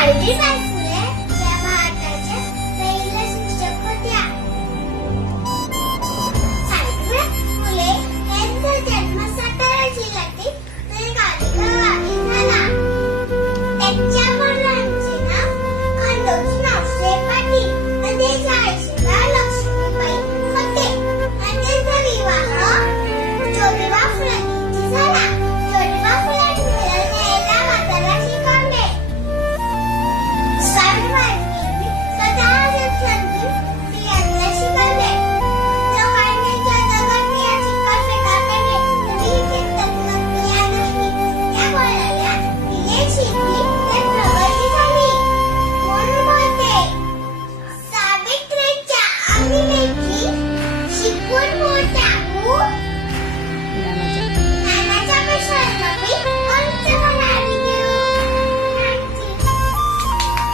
耳机赛